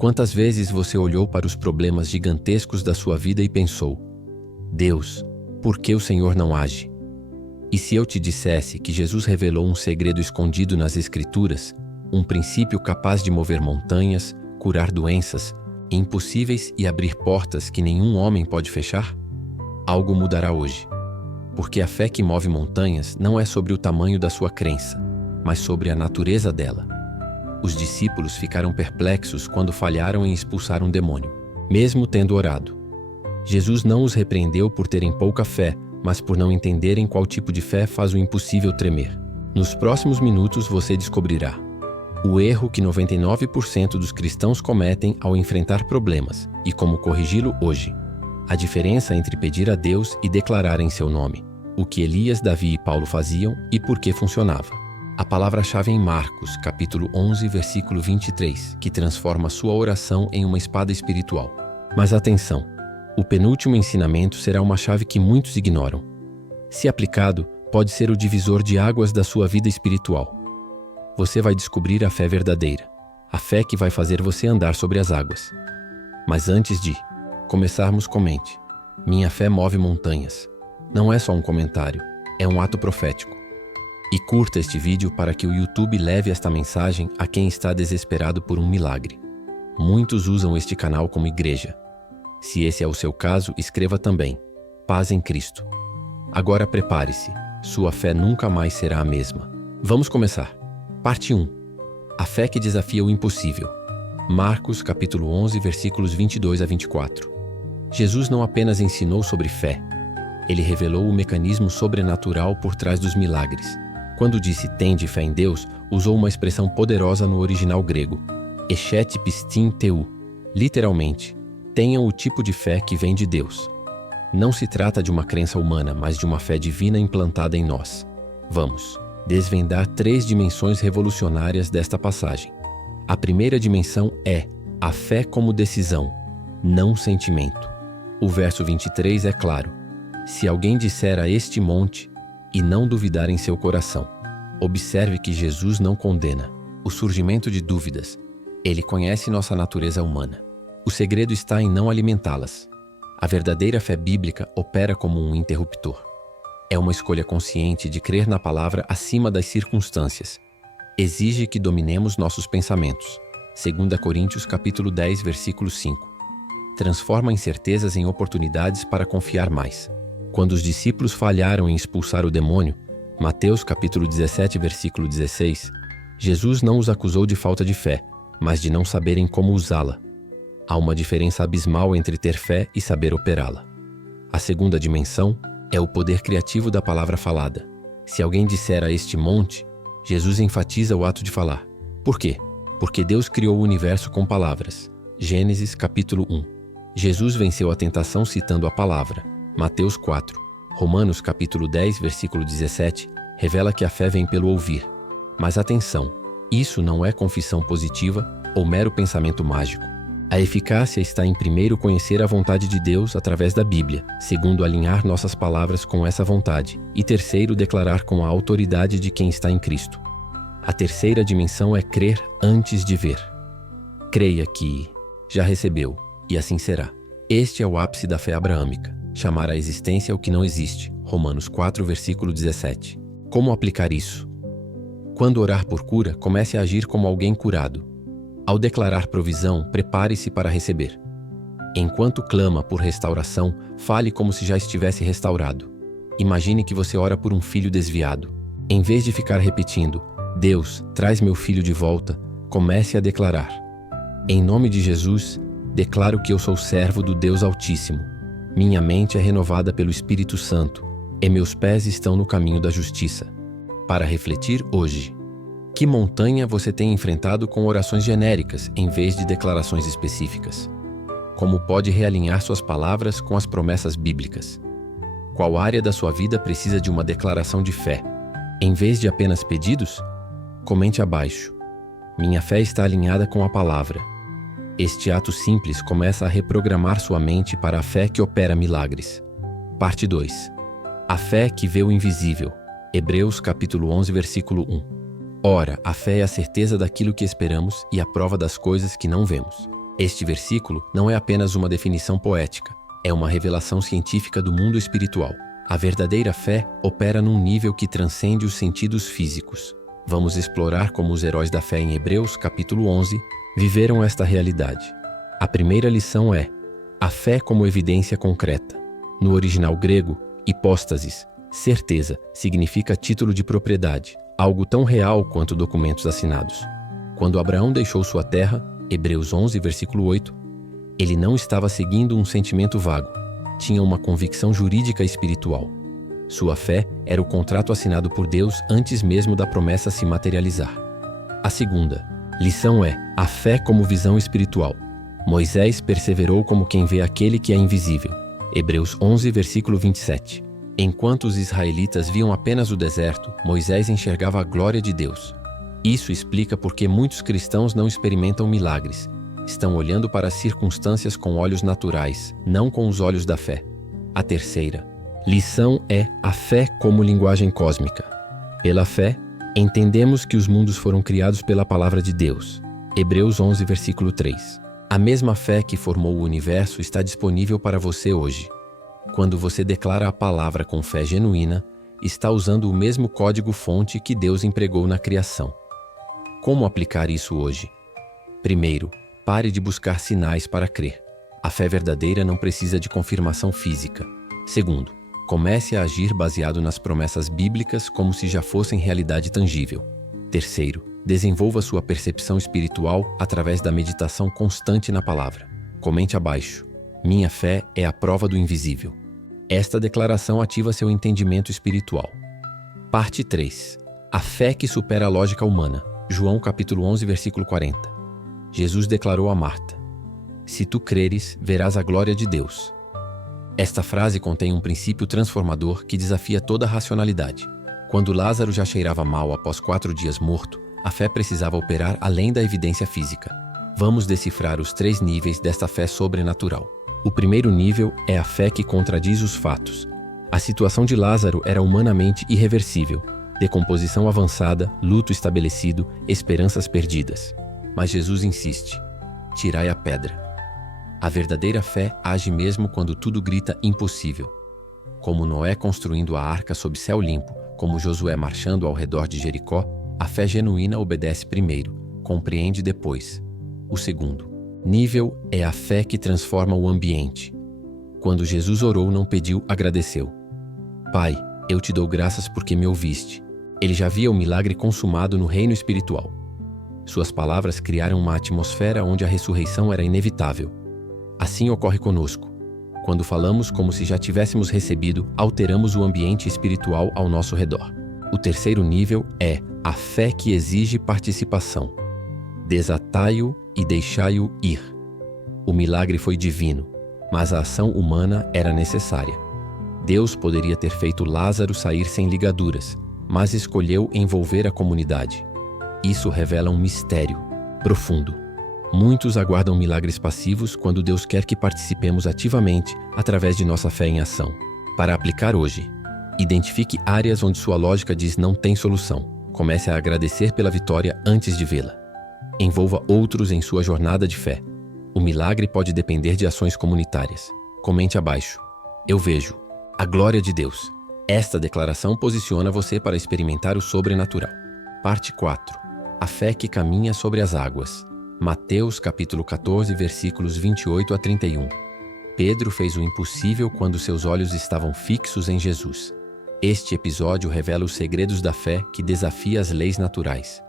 Quantas vezes você olhou para os problemas gigantescos da sua vida e pensou: Deus, por que o Senhor não age? E se eu te dissesse que Jesus revelou um segredo escondido nas Escrituras, um princípio capaz de mover montanhas, curar doenças, impossíveis e abrir portas que nenhum homem pode fechar? Algo mudará hoje. Porque a fé que move montanhas não é sobre o tamanho da sua crença, mas sobre a natureza dela. Os discípulos ficaram perplexos quando falharam em expulsar um demônio, mesmo tendo orado. Jesus não os repreendeu por terem pouca fé, mas por não entenderem qual tipo de fé faz o impossível tremer. Nos próximos minutos você descobrirá o erro que 99% dos cristãos cometem ao enfrentar problemas e como corrigi-lo hoje. A diferença entre pedir a Deus e declarar em seu nome, o que Elias, Davi e Paulo faziam e por que funcionava. A palavra-chave em Marcos, capítulo 11, versículo 23, que transforma sua oração em uma espada espiritual. Mas atenção, o penúltimo ensinamento será uma chave que muitos ignoram. Se aplicado, pode ser o divisor de águas da sua vida espiritual. Você vai descobrir a fé verdadeira, a fé que vai fazer você andar sobre as águas. Mas antes de começarmos, comente: minha fé move montanhas. Não é só um comentário, é um ato profético. E curta este vídeo para que o YouTube leve esta mensagem a quem está desesperado por um milagre. Muitos usam este canal como igreja. Se esse é o seu caso, escreva também: Paz em Cristo. Agora prepare-se, sua fé nunca mais será a mesma. Vamos começar. Parte 1. A fé que desafia o impossível. Marcos capítulo 11, versículos 22 a 24. Jesus não apenas ensinou sobre fé, ele revelou o mecanismo sobrenatural por trás dos milagres. Quando disse tende fé em Deus, usou uma expressão poderosa no original grego, echet pistin teu, literalmente, tenham o tipo de fé que vem de Deus. Não se trata de uma crença humana, mas de uma fé divina implantada em nós. Vamos desvendar 3 dimensões revolucionárias desta passagem. A primeira dimensão é a fé como decisão, não sentimento. O verso 23 é claro: se alguém disser a este monte, e não duvidar em seu coração. Observe que Jesus não condena o surgimento de dúvidas. Ele conhece nossa natureza humana. O segredo está em não alimentá-las. A verdadeira fé bíblica opera como um interruptor. É uma escolha consciente de crer na palavra acima das circunstâncias. Exige que dominemos nossos pensamentos. 2 Coríntios capítulo 10, versículo 5. Transforma incertezas em oportunidades para confiar mais. Quando os discípulos falharam em expulsar o demônio, Mateus capítulo 17, versículo 16, Jesus não os acusou de falta de fé, mas de não saberem como usá-la. Há uma diferença abismal entre ter fé e saber operá-la. A segunda dimensão é o poder criativo da palavra falada. Se alguém disser a este monte, Jesus enfatiza o ato de falar. Por quê? Porque Deus criou o universo com palavras. Gênesis capítulo 1. Jesus venceu a tentação citando a palavra. Mateus 4. Romanos capítulo 10, versículo 17, revela que a fé vem pelo ouvir. Mas atenção, isso não é confissão positiva ou mero pensamento mágico. A eficácia está em primeiro conhecer a vontade de Deus através da Bíblia, segundo alinhar nossas palavras com essa vontade, e terceiro declarar com a autoridade de quem está em Cristo. A terceira dimensão é crer antes de ver. Creia que já recebeu, e assim será. Este é o ápice da fé abraâmica. Chamar à existência o que não existe. Romanos 4, versículo 17. Como aplicar isso? Quando orar por cura, comece a agir como alguém curado. Ao declarar provisão, prepare-se para receber. Enquanto clama por restauração, fale como se já estivesse restaurado. Imagine que você ora por um filho desviado. Em vez de ficar repetindo, Deus, traz meu filho de volta, comece a declarar: em nome de Jesus, declaro que eu sou servo do Deus Altíssimo. Minha mente é renovada pelo Espírito Santo, e meus pés estão no caminho da justiça. Para refletir hoje: que montanha você tem enfrentado com orações genéricas em vez de declarações específicas? Como pode realinhar suas palavras com as promessas bíblicas? Qual área da sua vida precisa de uma declaração de fé, em vez de apenas pedidos? Comente abaixo: minha fé está alinhada com a palavra. Este ato simples começa a reprogramar sua mente para a fé que opera milagres. Parte 2. A fé que vê o invisível. Hebreus capítulo 11, versículo 1. Ora, a fé é a certeza daquilo que esperamos e a prova das coisas que não vemos. Este versículo não é apenas uma definição poética, é uma revelação científica do mundo espiritual. A verdadeira fé opera num nível que transcende os sentidos físicos. Vamos explorar como os heróis da fé em Hebreus, capítulo 11, viveram esta realidade. A primeira lição é: a fé como evidência concreta. No original grego, hipóstasis, certeza, significa título de propriedade, algo tão real quanto documentos assinados. Quando Abraão deixou sua terra, Hebreus 11, versículo 8, ele não estava seguindo um sentimento vago, tinha uma convicção jurídica espiritual. Sua fé era o contrato assinado por Deus antes mesmo da promessa se materializar. A segunda lição é a fé como visão espiritual. Moisés perseverou como quem vê aquele que é invisível. Hebreus 11, versículo 27. Enquanto os israelitas viam apenas o deserto, Moisés enxergava a glória de Deus. Isso explica por que muitos cristãos não experimentam milagres. Estão olhando para as circunstâncias com olhos naturais, não com os olhos da fé. A terceira lição é a fé como linguagem cósmica. Pela fé, entendemos que os mundos foram criados pela palavra de Deus. Hebreus 11, versículo 3. A mesma fé que formou o universo está disponível para você hoje. Quando você declara a palavra com fé genuína, está usando o mesmo código-fonte que Deus empregou na criação. Como aplicar isso hoje? Primeiro, pare de buscar sinais para crer. A fé verdadeira não precisa de confirmação física. Segundo, comece a agir baseado nas promessas bíblicas como se já fossem realidade tangível. Terceiro, desenvolva sua percepção espiritual através da meditação constante na palavra. Comente abaixo: minha fé é a prova do invisível. Esta declaração ativa seu entendimento espiritual. Parte 3. A fé que supera a lógica humana. João capítulo 11, versículo 40. Jesus declarou a Marta: se tu creres, verás a glória de Deus. Esta frase contém um princípio transformador que desafia toda a racionalidade. Quando Lázaro já cheirava mal após 4 dias morto, a fé precisava operar além da evidência física. Vamos decifrar os 3 níveis desta fé sobrenatural. O primeiro nível é a fé que contradiz os fatos. A situação de Lázaro era humanamente irreversível. Decomposição avançada, luto estabelecido, esperanças perdidas. Mas Jesus insiste: tirai a pedra. A verdadeira fé age mesmo quando tudo grita impossível. Como Noé construindo a arca sob céu limpo, como Josué marchando ao redor de Jericó, a fé genuína obedece primeiro, compreende depois. O segundo nível é a fé que transforma o ambiente. Quando Jesus orou, não pediu, agradeceu. Pai, eu te dou graças porque me ouviste. Ele já via o milagre consumado no reino espiritual. Suas palavras criaram uma atmosfera onde a ressurreição era inevitável. Assim ocorre conosco. Quando falamos como se já tivéssemos recebido, alteramos o ambiente espiritual ao nosso redor. O terceiro nível é a fé que exige participação. Desatai-o e deixai-o ir. O milagre foi divino, mas a ação humana era necessária. Deus poderia ter feito Lázaro sair sem ligaduras, mas escolheu envolver a comunidade. Isso revela um mistério profundo. Muitos aguardam milagres passivos quando Deus quer que participemos ativamente através de nossa fé em ação. Para aplicar hoje, identifique áreas onde sua lógica diz não tem solução. Comece a agradecer pela vitória antes de vê-la. Envolva outros em sua jornada de fé. O milagre pode depender de ações comunitárias. Comente abaixo: eu vejo a glória de Deus. Esta declaração posiciona você para experimentar o sobrenatural. Parte 4. A fé que caminha sobre as águas. Mateus capítulo 14, versículos 28 a 31. Pedro fez o impossível quando seus olhos estavam fixos em Jesus. Este episódio revela os segredos da fé que desafia as leis naturais.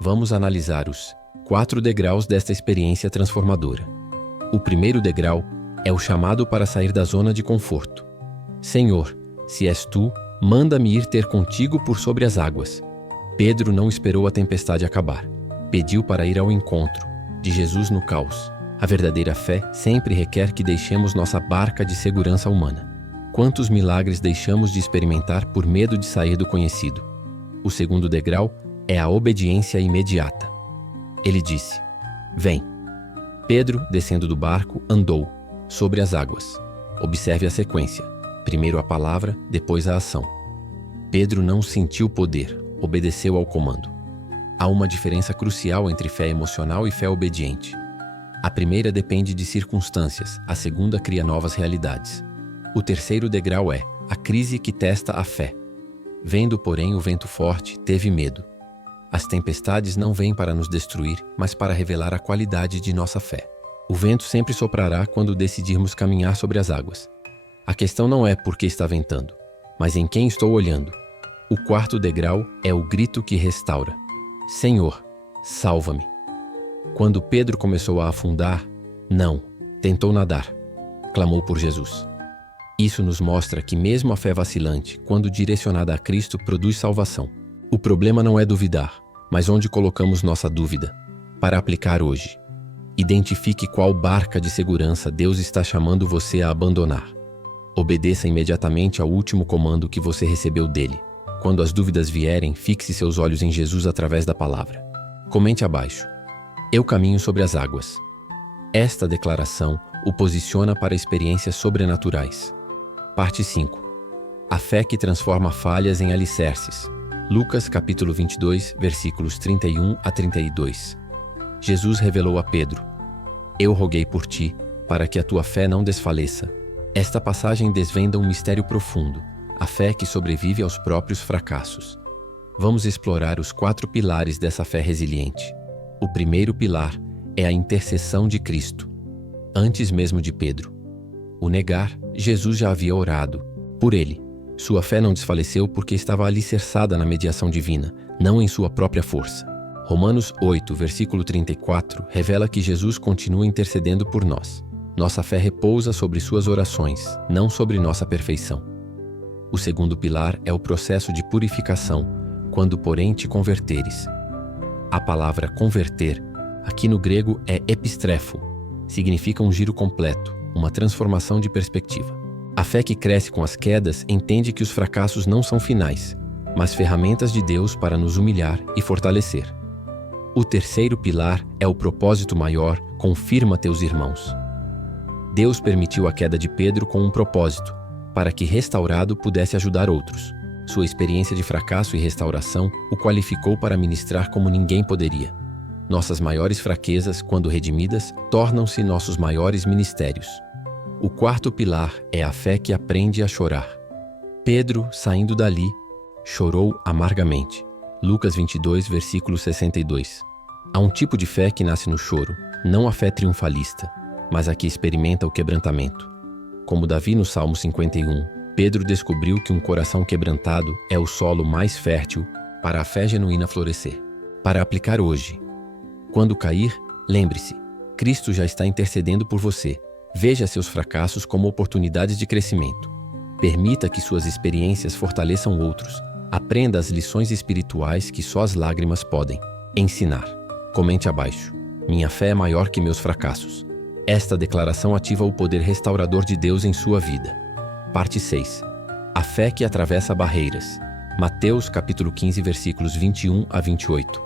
Vamos analisar os 4 degraus desta experiência transformadora. O primeiro degrau é o chamado para sair da zona de conforto. Senhor, se és tu, manda-me ir ter contigo por sobre as águas. Pedro não esperou a tempestade acabar. Pediu para ir ao encontro de Jesus no caos. A verdadeira fé sempre requer que deixemos nossa barca de segurança humana. Quantos milagres deixamos de experimentar por medo de sair do conhecido? O segundo degrau é a obediência imediata. Ele disse: vem. Pedro, descendo do barco, andou sobre as águas. Observe a sequência. Primeiro a palavra, depois a ação. Pedro não sentiu poder, obedeceu ao comando. Há uma diferença crucial entre fé emocional e fé obediente. A primeira depende de circunstâncias, a segunda cria novas realidades. O terceiro degrau é a crise que testa a fé. Vendo, porém, o vento forte, teve medo. As tempestades não vêm para nos destruir, mas para revelar a qualidade de nossa fé. O vento sempre soprará quando decidirmos caminhar sobre as águas. A questão não é por que está ventando, mas em quem estou olhando. O quarto degrau é o grito que restaura. Senhor, salva-me. Quando Pedro começou a afundar, não, tentou nadar, clamou por Jesus. Isso nos mostra que mesmo a fé vacilante, quando direcionada a Cristo, produz salvação. O problema não é duvidar, mas onde colocamos nossa dúvida, para aplicar hoje. Identifique qual barca de segurança Deus está chamando você a abandonar. Obedeça imediatamente ao último comando que você recebeu dele. Quando as dúvidas vierem, fixe seus olhos em Jesus através da palavra. Comente abaixo. Eu caminho sobre as águas. Esta declaração o posiciona para experiências sobrenaturais. Parte 5. A fé que transforma falhas em alicerces. Lucas capítulo 22, versículos 31 a 32. Jesus revelou a Pedro: Eu roguei por ti, para que a tua fé não desfaleça. Esta passagem desvenda um mistério profundo, a fé que sobrevive aos próprios fracassos. Vamos explorar os 4 pilares dessa fé resiliente. O primeiro pilar é a intercessão de Cristo. Antes mesmo de Pedro o negar, Jesus já havia orado por ele. Sua fé não desfaleceu porque estava alicerçada na mediação divina, não em sua própria força. Romanos 8, versículo 34, revela que Jesus continua intercedendo por nós. Nossa fé repousa sobre suas orações, não sobre nossa perfeição. O segundo pilar é o processo de purificação, quando, porém, te converteres. A palavra converter, aqui no grego, é epistrefo. Significa um giro completo, uma transformação de perspectiva. A fé que cresce com as quedas entende que os fracassos não são finais, mas ferramentas de Deus para nos humilhar e fortalecer. O terceiro pilar é o propósito maior, confirma teus irmãos. Deus permitiu a queda de Pedro com um propósito, para que, restaurado, pudesse ajudar outros. Sua experiência de fracasso e restauração o qualificou para ministrar como ninguém poderia. Nossas maiores fraquezas, quando redimidas, tornam-se nossos maiores ministérios. O quarto pilar é a fé que aprende a chorar. Pedro, saindo dali, chorou amargamente. Lucas 22, versículo 62. Há um tipo de fé que nasce no choro, não a fé triunfalista, mas a que experimenta o quebrantamento. Como Davi no Salmo 51, Pedro descobriu que um coração quebrantado é o solo mais fértil para a fé genuína florescer. Para aplicar hoje: quando cair, lembre-se, Cristo já está intercedendo por você. Veja seus fracassos como oportunidades de crescimento. Permita que suas experiências fortaleçam outros. Aprenda as lições espirituais que só as lágrimas podem ensinar. Comente abaixo. Minha fé é maior que meus fracassos. Esta declaração ativa o poder restaurador de Deus em sua vida. Parte 6. A fé que atravessa barreiras. Mateus capítulo 15, versículos 21 a 28.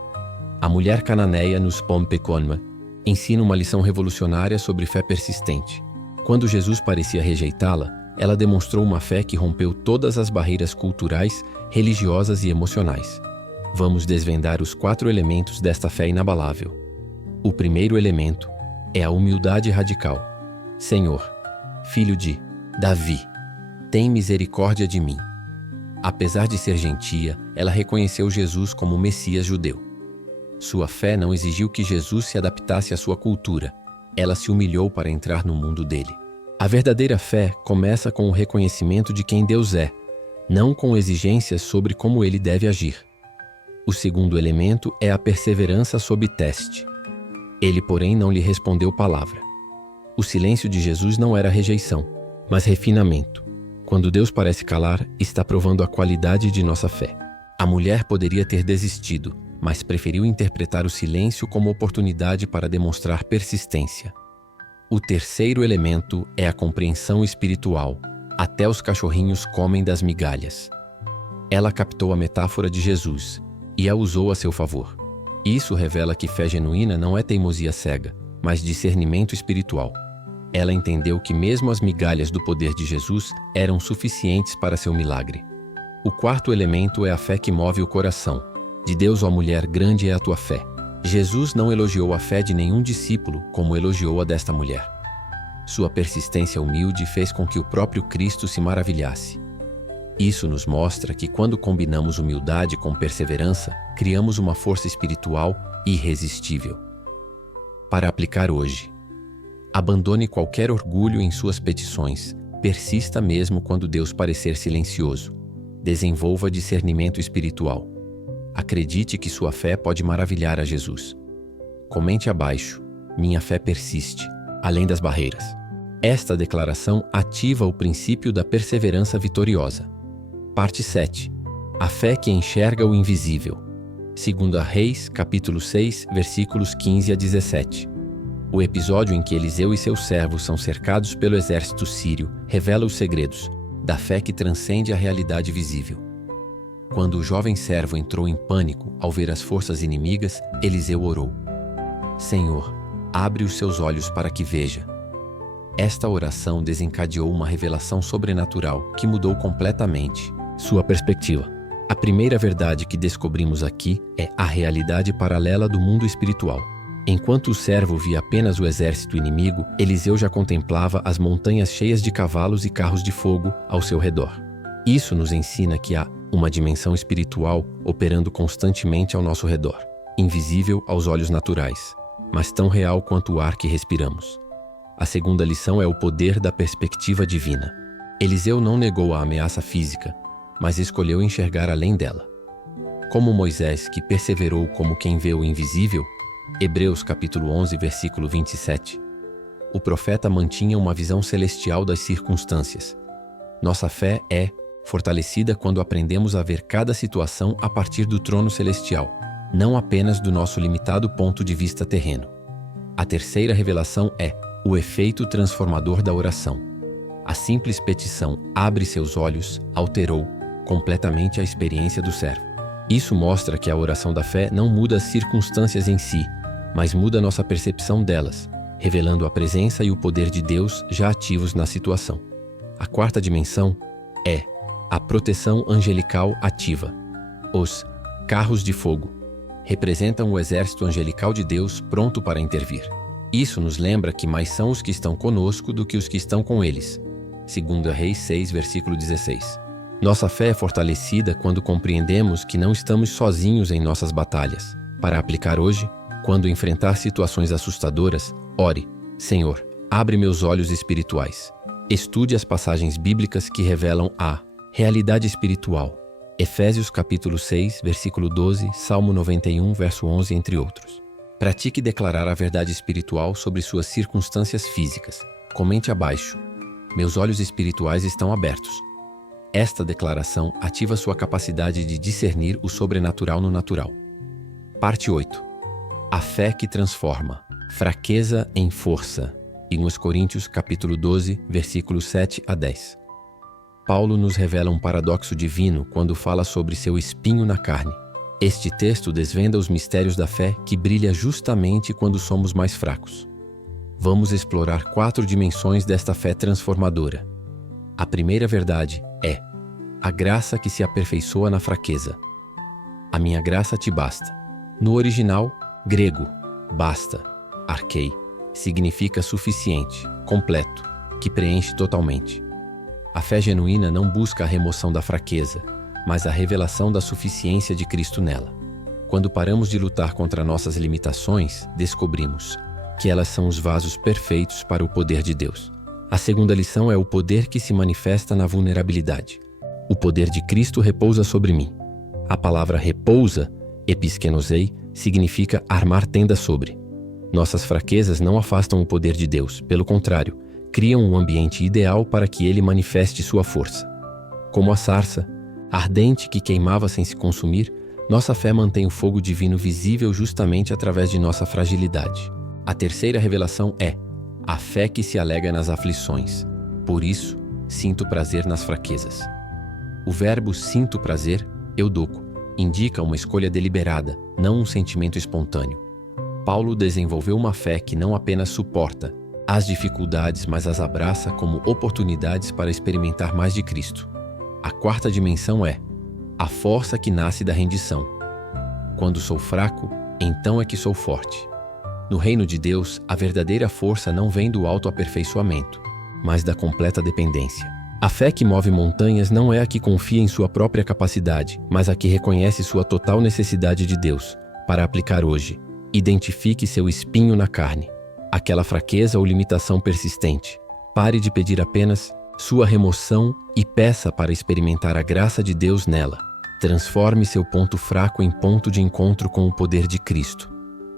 A mulher cananeia nos Pompeconma ensina uma lição revolucionária sobre fé persistente. Quando Jesus parecia rejeitá-la, ela demonstrou uma fé que rompeu todas as barreiras culturais, religiosas e emocionais. Vamos desvendar os 4 elementos desta fé inabalável. O primeiro elemento é a humildade radical. Senhor, filho de Davi, tem misericórdia de mim. Apesar de ser gentia, ela reconheceu Jesus como o Messias judeu. Sua fé não exigiu que Jesus se adaptasse à sua cultura. Ela se humilhou para entrar no mundo dele. A verdadeira fé começa com o reconhecimento de quem Deus é, não com exigências sobre como ele deve agir. O segundo elemento é a perseverança sob teste. Ele, porém, não lhe respondeu palavra. O silêncio de Jesus não era rejeição, mas refinamento. Quando Deus parece calar, está provando a qualidade de nossa fé. A mulher poderia ter desistido, mas preferiu interpretar o silêncio como oportunidade para demonstrar persistência. O terceiro elemento é a compreensão espiritual. Até os cachorrinhos comem das migalhas. Ela captou a metáfora de Jesus e a usou a seu favor. Isso revela que fé genuína não é teimosia cega, mas discernimento espiritual. Ela entendeu que mesmo as migalhas do poder de Jesus eram suficientes para seu milagre. O quarto elemento é a fé que move o coração. De Deus, ó mulher, grande é a tua fé. Jesus não elogiou a fé de nenhum discípulo como elogiou a desta mulher. Sua persistência humilde fez com que o próprio Cristo se maravilhasse. Isso nos mostra que quando combinamos humildade com perseverança, criamos uma força espiritual irresistível. Para aplicar hoje, abandone qualquer orgulho em suas petições, persista mesmo quando Deus parecer silencioso. Desenvolva discernimento espiritual. Acredite que sua fé pode maravilhar a Jesus. Comente abaixo: minha fé persiste, além das barreiras. Esta declaração ativa o princípio da perseverança vitoriosa. Parte 7. A fé que enxerga o invisível. 2 Reis, capítulo 6, versículos 15 a 17. O episódio em que Eliseu e seus servos são cercados pelo exército sírio revela os segredos da fé que transcende a realidade visível. Quando o jovem servo entrou em pânico ao ver as forças inimigas, Eliseu orou: Senhor, abre os seus olhos para que veja. Esta oração desencadeou uma revelação sobrenatural que mudou completamente sua perspectiva. A primeira verdade que descobrimos aqui é a realidade paralela do mundo espiritual. Enquanto o servo via apenas o exército inimigo, Eliseu já contemplava as montanhas cheias de cavalos e carros de fogo ao seu redor. Isso nos ensina que há uma dimensão espiritual operando constantemente ao nosso redor, invisível aos olhos naturais, mas tão real quanto o ar que respiramos. A segunda lição é o poder da perspectiva divina. Eliseu não negou a ameaça física, mas escolheu enxergar além dela. Como Moisés, que perseverou como quem vê o invisível, Hebreus capítulo 11, versículo 27. O profeta mantinha uma visão celestial das circunstâncias. Nossa fé é fortalecida quando aprendemos a ver cada situação a partir do trono celestial, não apenas do nosso limitado ponto de vista terreno. A terceira revelação é o efeito transformador da oração. A simples petição "abre seus olhos" alterou completamente a experiência do servo. Isso mostra que a oração da fé não muda as circunstâncias em si, mas muda nossa percepção delas, revelando a presença e o poder de Deus já ativos na situação. A quarta dimensão é a proteção angelical ativa. Os carros de fogo representam o exército angelical de Deus pronto para intervir. Isso nos lembra que mais são os que estão conosco do que os que estão com eles. 2 Reis 6, versículo 16. Nossa fé é fortalecida quando compreendemos que não estamos sozinhos em nossas batalhas. Para aplicar hoje, quando enfrentar situações assustadoras, ore: Senhor, abre meus olhos espirituais. Estude as passagens bíblicas que revelam a realidade espiritual. Efésios capítulo 6, versículo 12, Salmo 91, verso 11, entre outros. Pratique declarar a verdade espiritual sobre suas circunstâncias físicas. Comente abaixo: meus olhos espirituais estão abertos. Esta declaração ativa sua capacidade de discernir o sobrenatural no natural. Parte 8. A fé que transforma. Fraqueza em força. Em 1 Coríntios capítulo 12, versículos 7 a 10. Paulo nos revela um paradoxo divino quando fala sobre seu espinho na carne. Este texto desvenda os mistérios da fé que brilha justamente quando somos mais fracos. Vamos explorar 4 dimensões desta fé transformadora. A primeira verdade é a graça que se aperfeiçoa na fraqueza. A minha graça te basta. No original grego, basta, archei, significa suficiente, completo, que preenche totalmente. A fé genuína não busca a remoção da fraqueza, mas a revelação da suficiência de Cristo nela. Quando paramos de lutar contra nossas limitações, descobrimos que elas são os vasos perfeitos para o poder de Deus. A segunda lição é o poder que se manifesta na vulnerabilidade. O poder de Cristo repousa sobre mim. A palavra repousa, episkenosei, significa armar tenda sobre. Nossas fraquezas não afastam o poder de Deus, pelo contrário, criam um ambiente ideal para que ele manifeste sua força. Como a sarça, ardente que queimava sem se consumir, nossa fé mantém o fogo divino visível justamente através de nossa fragilidade. A terceira revelação é a fé que se alega nas aflições. Por isso, sinto prazer nas fraquezas. O verbo sinto prazer, eudoco, indica uma escolha deliberada, não um sentimento espontâneo. Paulo desenvolveu uma fé que não apenas suporta as dificuldades, mas as abraça como oportunidades para experimentar mais de Cristo. A quarta dimensão é a força que nasce da rendição. Quando sou fraco, então é que sou forte. No reino de Deus, a verdadeira força não vem do autoaperfeiçoamento, mas da completa dependência. A fé que move montanhas não é a que confia em sua própria capacidade, mas a que reconhece sua total necessidade de Deus, para aplicar hoje. Identifique seu espinho na carne, aquela fraqueza ou limitação persistente. Pare de pedir apenas sua remoção e peça para experimentar a graça de Deus nela. Transforme seu ponto fraco em ponto de encontro com o poder de Cristo.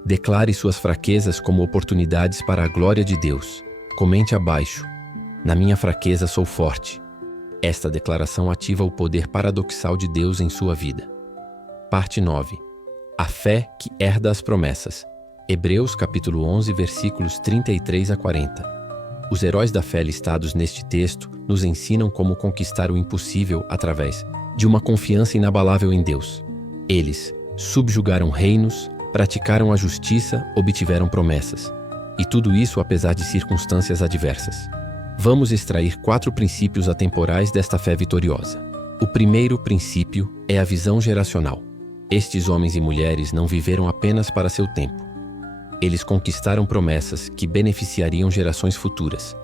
Declare suas fraquezas como oportunidades para a glória de Deus. Comente abaixo: na minha fraqueza sou forte. Esta declaração ativa o poder paradoxal de Deus em sua vida. Parte 9. A fé que herda as promessas. Hebreus capítulo 11, versículos 33 a 40. Os heróis da fé listados neste texto nos ensinam como conquistar o impossível através de uma confiança inabalável em Deus. Eles subjugaram reinos, praticaram a justiça, obtiveram promessas. E tudo isso apesar de circunstâncias adversas. Vamos extrair 4 princípios atemporais desta fé vitoriosa. O primeiro princípio é a visão geracional. Estes homens e mulheres não viveram apenas para seu tempo. Eles conquistaram promessas que beneficiariam gerações futuras.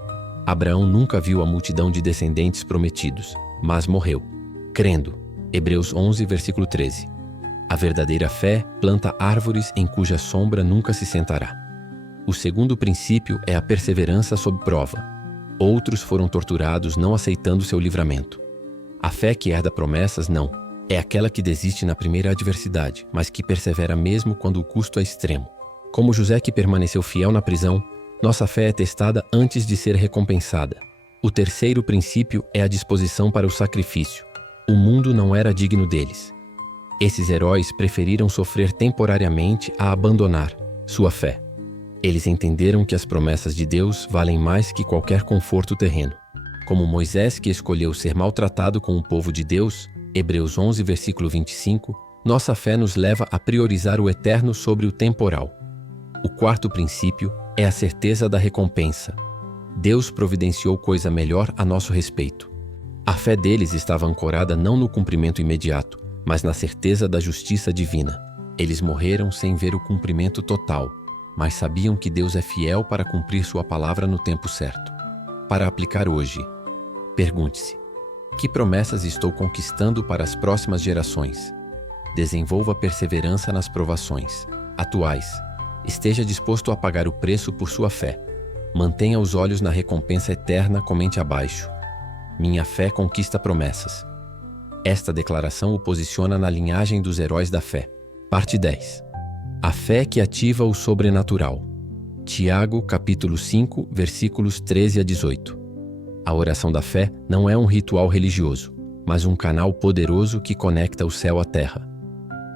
Abraão nunca viu a multidão de descendentes prometidos, mas morreu, crendo. Hebreus 11, versículo 13. A verdadeira fé planta árvores em cuja sombra nunca se sentará. O segundo princípio é a perseverança sob prova. Outros foram torturados não aceitando seu livramento. A fé que herda promessas não é aquela que desiste na primeira adversidade, mas que persevera mesmo quando o custo é extremo. Como José que permaneceu fiel na prisão, nossa fé é testada antes de ser recompensada. O terceiro princípio é a disposição para o sacrifício. O mundo não era digno deles. Esses heróis preferiram sofrer temporariamente a abandonar sua fé. Eles entenderam que as promessas de Deus valem mais que qualquer conforto terreno. Como Moisés que escolheu ser maltratado com o povo de Deus, Hebreus 11, versículo 25, nossa fé nos leva a priorizar o eterno sobre o temporal. O quarto princípio é a certeza da recompensa. Deus providenciou coisa melhor a nosso respeito. A fé deles estava ancorada não no cumprimento imediato, mas na certeza da justiça divina. Eles morreram sem ver o cumprimento total, mas sabiam que Deus é fiel para cumprir sua palavra no tempo certo. Para aplicar hoje, pergunte-se: que promessas estou conquistando para as próximas gerações? Desenvolva perseverança nas provações atuais. Esteja disposto a pagar o preço por sua fé. Mantenha os olhos na recompensa eterna. Comente abaixo: minha fé conquista promessas. Esta declaração o posiciona na linhagem dos heróis da fé. Parte 10. A fé que ativa o sobrenatural. Tiago, capítulo 5, versículos 13 a 18. A oração da fé não é um ritual religioso, mas um canal poderoso que conecta o céu à terra.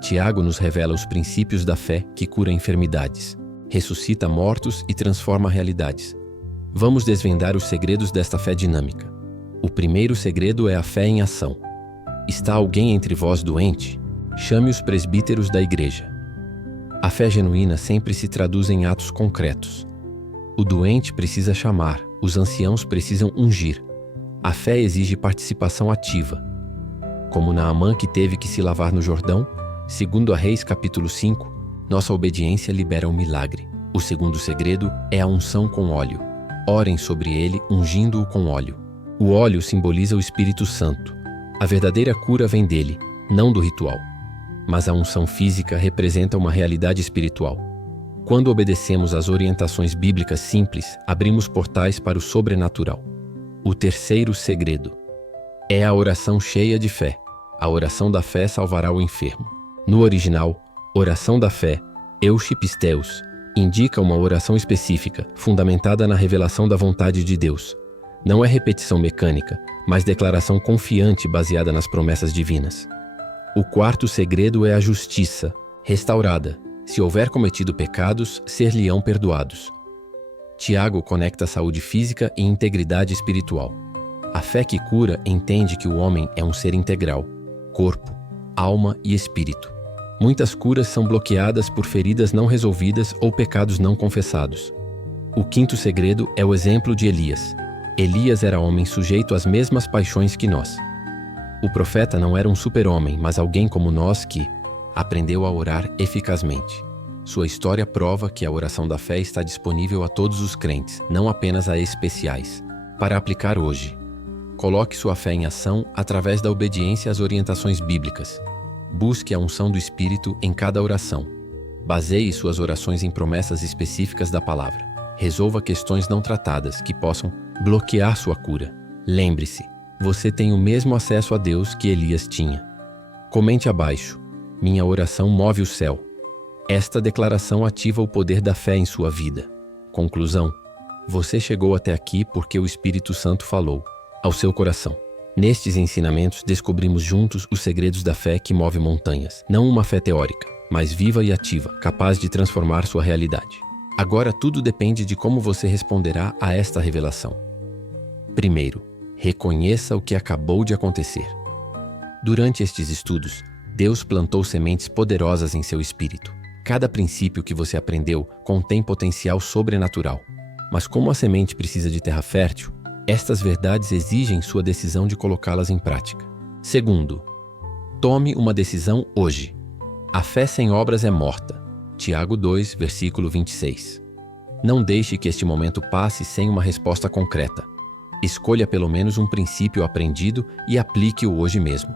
Tiago nos revela os princípios da fé que cura enfermidades, ressuscita mortos e transforma realidades. Vamos desvendar os segredos desta fé dinâmica. O primeiro segredo é a fé em ação. Está alguém entre vós doente? Chame os presbíteros da igreja. A fé genuína sempre se traduz em atos concretos. O doente precisa chamar, os anciãos precisam ungir. A fé exige participação ativa. Como Naamã que teve que se lavar no Jordão, segundo a Reis capítulo 5, nossa obediência libera o milagre. O segundo segredo é a unção com óleo. Orem sobre ele, ungindo-o com óleo. O óleo simboliza o Espírito Santo. A verdadeira cura vem dele, não do ritual. Mas a unção física representa uma realidade espiritual. Quando obedecemos às orientações bíblicas simples, abrimos portais para o sobrenatural. O terceiro segredo é a oração cheia de fé. A oração da fé salvará o enfermo. No original, oração da fé, euxipisteus, indica uma oração específica, fundamentada na revelação da vontade de Deus. Não é repetição mecânica, mas declaração confiante baseada nas promessas divinas. O quarto segredo é a justiça, restaurada. Se houver cometido pecados, ser-lhe-ão perdoados. Tiago conecta saúde física e integridade espiritual. A fé que cura entende que o homem é um ser integral, corpo, alma e espírito. Muitas curas são bloqueadas por feridas não resolvidas ou pecados não confessados. O quinto segredo é o exemplo de Elias. Elias era homem sujeito às mesmas paixões que nós. O profeta não era um super-homem, mas alguém como nós que aprendeu a orar eficazmente. Sua história prova que a oração da fé está disponível a todos os crentes, não apenas a especiais. Para aplicar hoje, coloque sua fé em ação através da obediência às orientações bíblicas. Busque a unção do Espírito em cada oração. Baseie suas orações em promessas específicas da palavra. Resolva questões não tratadas que possam bloquear sua cura. Lembre-se, você tem o mesmo acesso a Deus que Elias tinha. Comente abaixo: minha oração move o céu. Esta declaração ativa o poder da fé em sua vida. Conclusão: você chegou até aqui porque o Espírito Santo falou ao seu coração. Nestes ensinamentos, descobrimos juntos os segredos da fé que move montanhas. Não uma fé teórica, mas viva e ativa, capaz de transformar sua realidade. Agora tudo depende de como você responderá a esta revelação. Primeiro, reconheça o que acabou de acontecer. Durante estes estudos, Deus plantou sementes poderosas em seu espírito. Cada princípio que você aprendeu contém potencial sobrenatural. Mas como a semente precisa de terra fértil, estas verdades exigem sua decisão de colocá-las em prática. Segundo, tome uma decisão hoje. A fé sem obras é morta. Tiago 2, versículo 26. Não deixe que este momento passe sem uma resposta concreta. Escolha pelo menos um princípio aprendido e aplique-o hoje mesmo.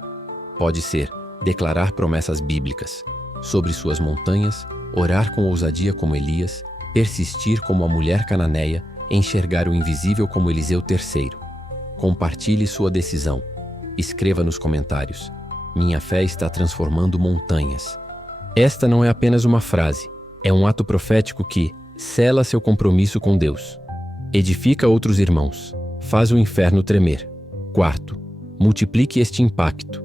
Pode ser declarar promessas bíblicas sobre suas montanhas, orar com ousadia como Elias, persistir como a mulher cananeia, enxergar o invisível como Eliseu III. Compartilhe sua decisão. Escreva nos comentários: minha fé está transformando montanhas. Esta não é apenas uma frase, é um ato profético que sela seu compromisso com Deus. Edifica outros irmãos. Faz o inferno tremer. Quarto, multiplique este impacto.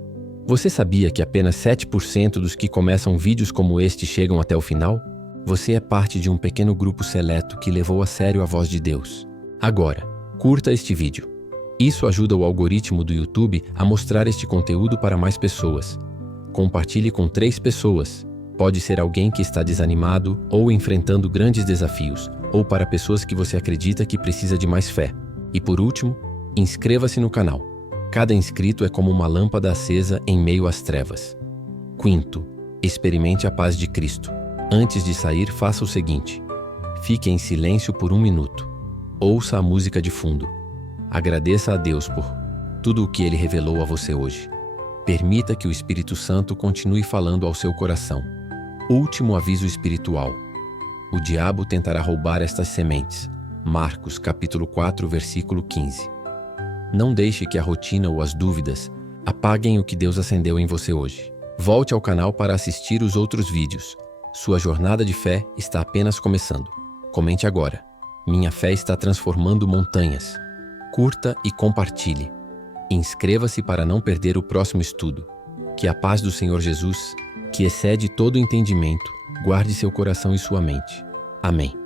Você sabia que apenas 7% dos que começam vídeos como este chegam até o final? Você é parte de um pequeno grupo seleto que levou a sério a voz de Deus. Agora, curta este vídeo. Isso ajuda o algoritmo do YouTube a mostrar este conteúdo para mais pessoas. Compartilhe com 3 pessoas. Pode ser alguém que está desanimado ou enfrentando grandes desafios, ou para pessoas que você acredita que precisa de mais fé. E por último, inscreva-se no canal. Cada inscrito é como uma lâmpada acesa em meio às trevas. Quinto, experimente a paz de Cristo. Antes de sair, faça o seguinte: fique em silêncio por 1 minuto. Ouça a música de fundo. Agradeça a Deus por tudo o que Ele revelou a você hoje. Permita que o Espírito Santo continue falando ao seu coração. Último aviso espiritual: o diabo tentará roubar estas sementes. Marcos capítulo 4, versículo 15. Não deixe que a rotina ou as dúvidas apaguem o que Deus acendeu em você hoje. Volte ao canal para assistir os outros vídeos. Sua jornada de fé está apenas começando. Comente agora: minha fé está transformando montanhas. Curta e compartilhe. Inscreva-se para não perder o próximo estudo. Que a paz do Senhor Jesus, que excede todo entendimento, guarde seu coração e sua mente. Amém.